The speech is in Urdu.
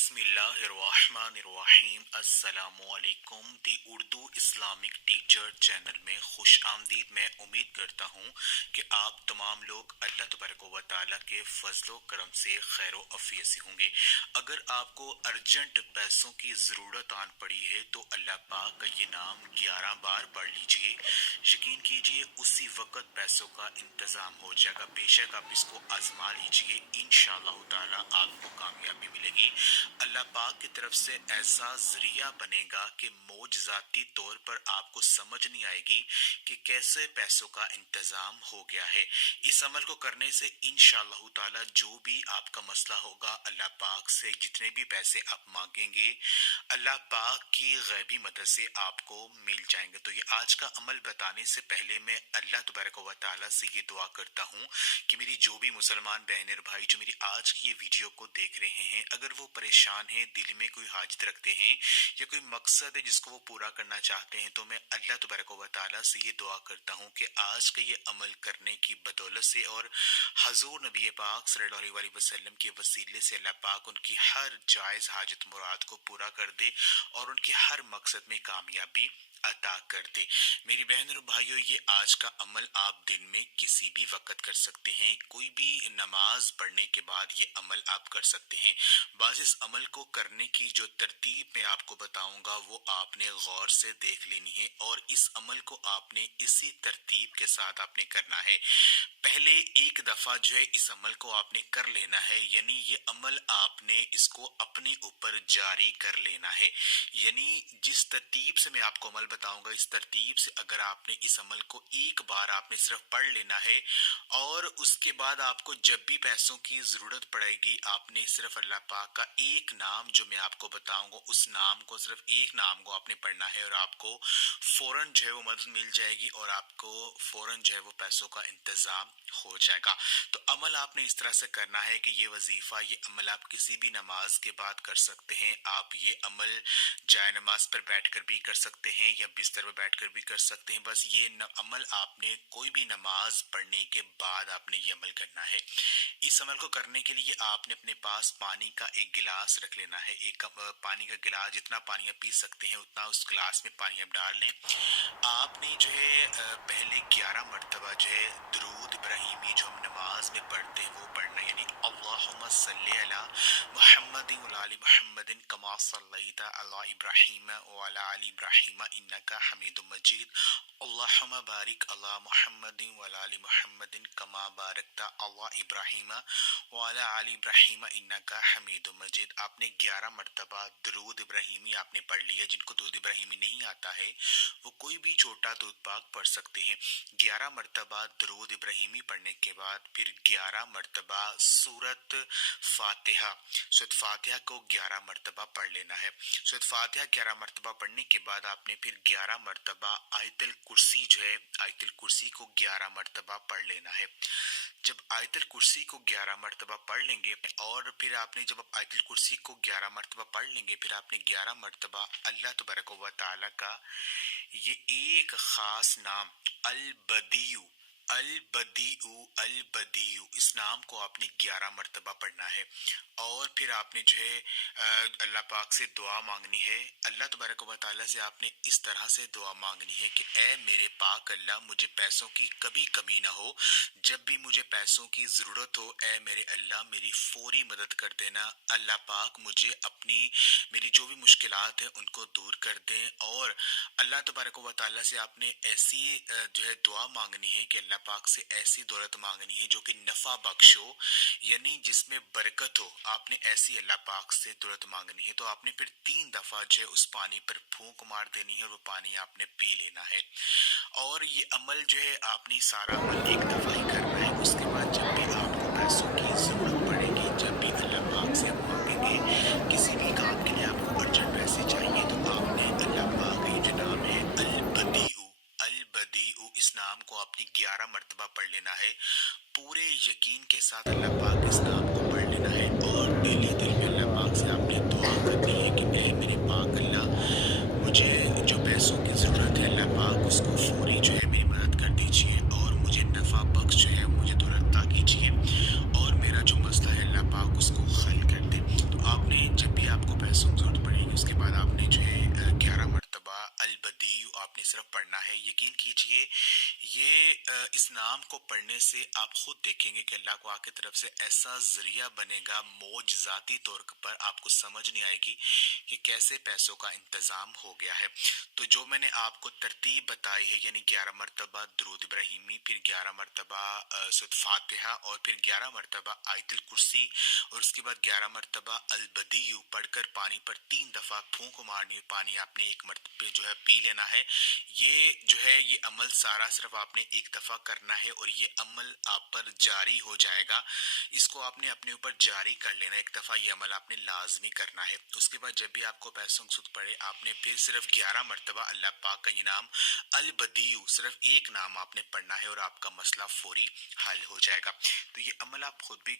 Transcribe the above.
بسم اللہ الرحمن الرحیم۔ السلام علیکم۔ دی اردو اسلامک ٹیچر چینل میں خوش آمدید۔ میں امید کرتا ہوں کہ آپ تمام لوگ اللہ تبارک و تعالیٰ کے فضل و کرم سے خیر و عافیت سے ہوں گے۔ اگر آپ کو ارجنٹ پیسوں کی ضرورت آن پڑی ہے تو اللہ پاک کا یہ نام 11 بار پڑھ لیجئے، یقین کیجئے اسی وقت پیسوں کا انتظام ہو جائے گا۔ بے شک آپ اس کو آزما لیجئے، انشاءاللہ تعالیٰ آپ کو کامیابی ملے گی۔ اللہ پاک کی طرف سے ایسا ذریعہ بنے گا کہ معجزاتی طور پر آپ کو سمجھ نہیں آئے گی کہ کیسے پیسوں کا انتظام ہو گیا ہے۔ اس عمل کو کرنے سے انشاءاللہ تعالیٰ جو بھی آپ کا مسئلہ ہوگا، اللہ پاک سے جتنے بھی پیسے آپ مانگیں گے، اللہ پاک کی غیبی مدد سے آپ کو مل جائیں گے۔ تو یہ آج کا عمل بتانے سے پہلے میں اللہ تبارک و تعالیٰ سے یہ دعا کرتا ہوں کہ میری جو بھی مسلمان بہن اور بھائی جو میری آج کی یہ ویڈیو کو دیکھ رہے ہیں، اگر وہ پریشان ہیں، دل میں کوئی حاجت رکھتے ہیں یا کوئی مقصد ہے جس کو وہ پورا کرنا چاہتے ہیں، تو میں اللہ تبارک و تعالیٰ سے یہ دعا کرتا ہوں کہ آج کا یہ عمل کرنے کی بدولت سے اور حضور نبی پاک صلی اللہ علیہ وسلم کے وسیلے سے اللہ پاک ان کی ہر جائز حاجت مراد کو پورا کر دے اور ان کی ہر مقصد میں کامیابی عطا کر دے۔ میری بہن اور بھائیو، یہ آج کا عمل آپ دن میں کسی بھی وقت کر سکتے ہیں، کوئی بھی نماز پڑھنے کے بعد یہ عمل آپ کر سکتے ہیں۔ بعض اس عمل کو کرنے کی جو ترتیب میں آپ کو بتاؤں گا وہ آپ نے غور سے دیکھ لینی ہے اور اس عمل کو آپ نے اسی ترتیب کے ساتھ آپ نے کرنا ہے۔ پہلے ایک دفعہ جو ہے اس عمل کو آپ نے کر لینا ہے، یعنی یہ عمل آپ نے اس کو اپنے اوپر جاری کر لینا ہے۔ یعنی جس ترتیب سے میں آپ کو عمل بتاؤں گا، اس ترتیب سے اگر آپ نے اس عمل کو ایک بار آپ نے صرف پڑھ لینا ہے اور اس کے بعد آپ کو جب بھی پیسوں کی ضرورت پڑے گی، آپ نے صرف اللہ پاک کا ایک نام جو میں آپ کو بتاؤں گا، اس نام کو صرف ایک نام کو آپ نے پڑھنا ہے اور آپ کو فوراً جو ہے وہ مدد مل جائے گی اور آپ کو فوراً جو ہے وہ پیسوں کا انتظام ہو جائے گا۔ تو عمل آپ نے اس طرح سے کرنا ہے کہ یہ وظیفہ، یہ عمل آپ کسی بھی نماز کے بعد کر سکتے ہیں۔ آپ یہ عمل جائے نماز پر بیٹھ کر بھی کر سکتے ہیں یا بستر پر بیٹھ کر بھی کر سکتے ہیں۔ بس یہ عمل آپ نے کوئی بھی نماز پڑھنے کے بعد آپ نے یہ عمل کرنا ہے۔ اس عمل کو کرنے کے لیے آپ نے اپنے پاس پانی کا ایک گلاس رکھ لینا ہے۔ ایک پانی کا گلاس، جتنا پانی آپ پی سکتے ہیں اتنا اس گلاس میں پانی آپ ڈال لیں۔ آپ نے جو ہے پہلے 11 مرتبہ جو ہے درود ابراہیمی جو ہم نماز میں پڑھتے ہیں وہ پڑھنا، یعنی اللہم صلی علی محمد وعلی محمد کما صلیت علی ابراہیم وعلی آل ابراہیم انک حمید مجید، اللہم بارک علی محمد وعلی آل محمد کما بارکت علی ابراہیم وعلی آل ابراہیم انک حمید مجید۔ آپ نے 11 مرتبہ درود ابراہیمی آپ نے پڑھ لیا۔ جن کو درود ابراہیمی نہیں آتا ہے وہ کوئی بھی چھوٹا درود پاک پڑھ سکتے ہیں۔ 11 مرتبہ درود ابراہیمی پڑھنے کے بعد پھر 11 مرتبہ سورت فاتحہ، سورت فاتحہ کو 11 مرتبہ پڑھ لینا ہے۔ سورت فاتحہ 11 مرتبہ پڑھنے کے بعد آپ نے پھر 11 مرتبہ آیت الکرسی جو ہے، آیت الکرسی کو 11 مرتبہ پڑھ لینا ہے۔ جب آیت الکرسی کو 11 مرتبہ پڑھ لیں گے اور پھر آپ نے جب آیت الکرسی کو 11 مرتبہ پڑھ لیں گے، پھر آپ نے 11 مرتبہ اللہ تبارک و تعالیٰ کا یہ ایک خاص نام البدیع، البدیع، البدیع، اس نام کو آپ نے 11 مرتبہ پڑھنا ہے۔ اور پھر آپ نے جو ہے اللہ پاک سے دعا مانگنی ہے۔ اللہ تبارک و تعالیٰ سے آپ نے اس طرح سے دعا مانگنی ہے کہ اے میرے پاک اللہ، مجھے پیسوں کی کبھی کمی نہ ہو، جب بھی مجھے پیسوں کی ضرورت ہو اے میرے اللہ میری فوری مدد کر دینا۔ اللہ پاک مجھے اپنی میری جو بھی مشکلات ہیں ان کو دور کر دیں۔ اور اللہ تبارک و تعالیٰ سے آپ نے ایسی جو ہے دعا مانگنی ہے کہ اللہ پاک سے ایسی دولت مانگنی ہے جو کہ نفع بخش ہو، یعنی جس میں برکت ہو۔ آپ نے ایسی اللہ پاک سے دولت مانگنی ہے۔ تو آپ نے پھر 3 دفعہ جو ہے اس پانی پر پھونک مار دینی ہے اور وہ پانی آپ نے پی لینا ہے۔ اور یہ عمل جو ہے آپ نے سارا عمل ایک دفعہ ہی کرنا ہے۔ اس کے بعد جب بھی آپ کو پیسوں کی ضرورت پڑے گی، جب بھی اللہ پاک سے آپ مانگیں گے، کسی بھی کام کے لیے آپ کو ارجنٹ پیسے چاہیے، تو آپ نے اللہ پاک کا یہ جو نام ہے البدیع، البدیع، اس نام کو آپ نے 11 مرتبہ پڑھ لینا ہے۔ پورے یقین کے ساتھ اللہ پاک اس نام کو پڑھ لینا ہے اور دل ہی دل میں اللہ پاک سے آپ نے دعا کرنی ہے کہ اے میرے پاک اللہ، مجھے جو پیسوں کی ضرورت ہے اللہ پاک اس کو فوری جو ہے میری مدد کر دیجیے اور مجھے نفع بخش جو ہے مجھے دولت عطا کیجیے، اور میرا جو صرف پڑھنا ہے. یقین کیجئے اس نام کو پڑھنے سے آپ خود دیکھیں گے کہ اللہ پاک کی طرف سے ایسا ذریعہ بنے گا. معجزاتی طور پر آپ کو سمجھ نہیں آئے گی کہ کیسے پیسوں کا انتظام ہو گیا ہے. تو جو میں نے آپ کو ترتیب بتائی ہے، یعنی 11 مرتبہ درود ابراہیمی، پھر 11 مرتبہ سورۃ فاتحہ، اور پھر 11 مرتبہ آیت الکرسی، اور اس کے بعد 11 مرتبہ البدیع پڑھ کر پانی پر 3 دفعہ پھونک مارنی ہے. پانی آپ نے ایک مرتبہ جو ہے پی لینا ہے. یہ عمل سارا صرف آپ نے ایک دفعہ کرنا ہے، اور یہ عمل آپ پر جاری ہو جائے گا. اس کو آپ نے اپنے اوپر جاری کر لینا. ایک دفعہ یہ عمل آپ نے لازمی کرنا ہے. اس کے بعد جب بھی آپ کو پیسوں کی ضرورت پڑے، آپ نے پھر صرف 11 مرتبہ اللہ پاک کا یہ نام البدیع، صرف ایک نام آپ نے پڑھنا ہے، اور آپ کا مسئلہ فوری حل ہو جائے گا. تو یہ عمل آپ خود بھی